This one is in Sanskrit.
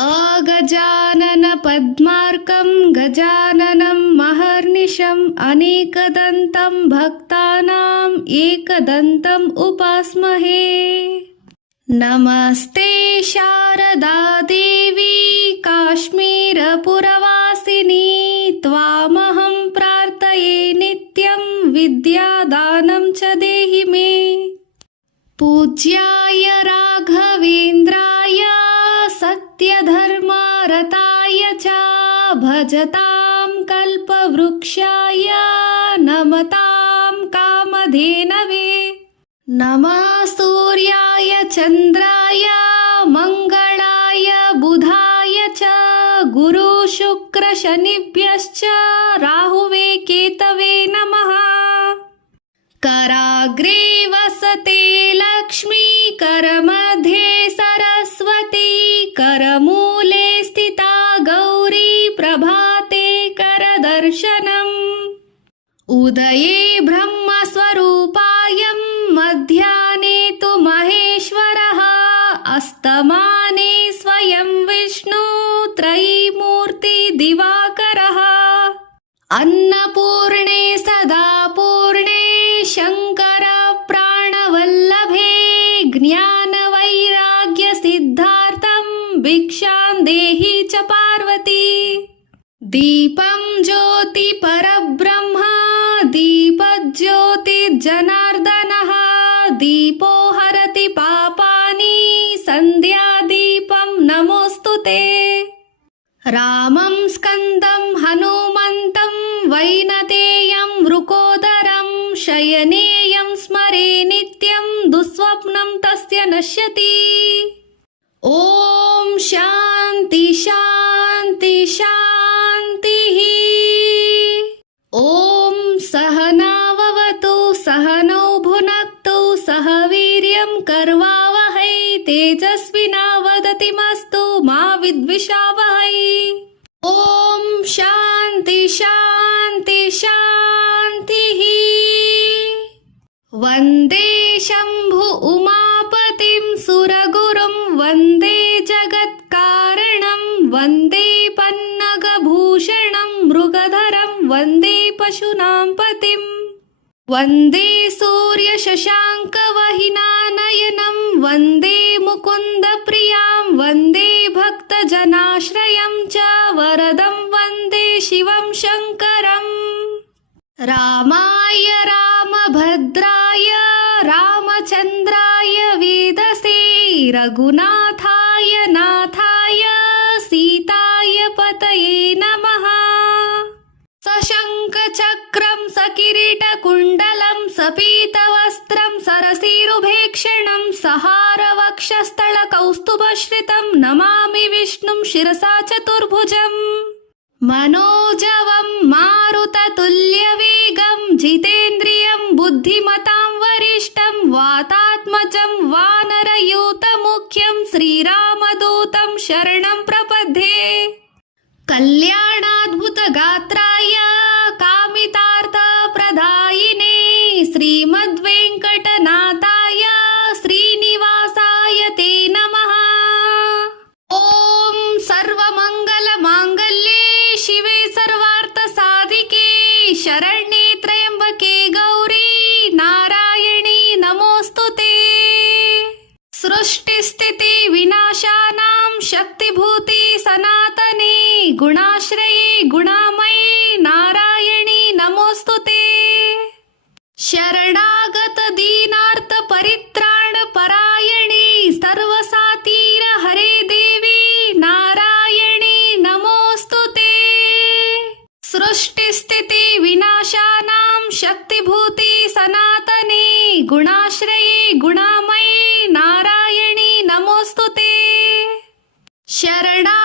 अगजानन पद्मार्कं गजाननं महर्निशम् अनेकदन्तं भक्तानां एकदन्तम् उपास्महे। नमस्ते शारदा देवी काश्मीरपुरवासिनी त्वामहं प्रार्थये नित्यं विद्यादानं च देहि मे। पूज्याय राघवेन्द्राय सत्यधर्मरताय च भजतां कल्पवृक्षाय नमतां कामधेनवे। नमः सूर्याय चन्द्राय मङ्गलाय बुधाय च गुरुशुक्रशनिभ्यश्च राहुवे केतवे नमः। कराग्रे वसते लक्ष्मी करमध्ये सरस्वती करमूले स्थिता गौरी प्रभाते करदर्शनम्। उदये ब्रह्मस्वरूपायं मध्याह्ने तु महेश्वरः अस्तमाने स्वयं विष्णु त्रयीमूर्ति दिवाकरः। अन्नपूर्णे सदा पूर्णे शङ्कर प्राणवल्लभे ज्ञानवैराग्यसिद्धार्थं भिक्षां देहि च पार्वती। दीपं ज्योति परब्रह्म दीपज्योतिर्जनार्दनः दीपो हरति पापानि सन्ध्यादीपं नमोऽस्तु ते। रामं स्कन्दं हनुमन्तं वैनतेयं वृकोदरं शयनेयं स्मरे नित्यं दुःस्वप्नं तस्य नश्यति। ॐ शान्ति शान्ति शान्तिः। ॐ सहनाववतु सहनौ भुनक्तु सह वीर्यं कर्वावहै तेजस्विनावधीतमस्तु मा विद्विषावहै। ॐ शान्ति शान्ति शान्तिः। वन्दे शम्भु उमापतिं सुरगुरुं वन्दे जगत्कारणं वन्दे पन्नगभूषणं मृगधरं वन्दे पशूनां पतिं। वन्दे सूर्यशशाङ्कवहिनानयनं वन्दे मुकुन्दप्रियां वन्दे भक्तजनाश्रयं च वरदं वन्दे शिवं शङ्करम्। रामाय रामभद्राय रामचन्द्राय वेदसे रघुनाथाय नाथाय सीताय पतये नमः। सशङ्खचक्रं सकिरीटकुण्डलं सपीतवस्त्रं सरसीरुभेक्षणं सहारवक्षस्थलकौस्तुभश्रितं नमामि विष्णुं शिरसा चतुर्भुजम्। मनोजवं मारुततुल्यवेगं जितेन्द्रियं बुद्धिमतां वरिष्ठं वातात्मजं वानरयूतमुख्यं श्रीरामदूतं शरणं प्रपद्ये। कल्याणाद्भुतगात्राय कामितार्थप्रदायिने श्रीमद्वेङ्कटनाथाय श्रीनिवासाय ते नमः। ॐ सर्वमङ्गलमाङ्गल्ये शिवे सर्वार्थसाधिके शरण्ये त्र्यम्बके गौरी नारायणी नमोऽस्तु ते। सृष्टिस्थिति विनाशानां शक्तिभूते सनातने गुणाश्रये गुणामये नारायणी नमोऽस्तु ते। शरणागत दीनार्थ परित्राण परायणे सर्वसातीर हरे देवी नारायणी नमोऽस्तु ते। सृष्टिस्थिति विनाशानां शक्तिभूते सनातने गुणाश्रये गुणामये नारायणी नमोऽस्तु ते। शरणा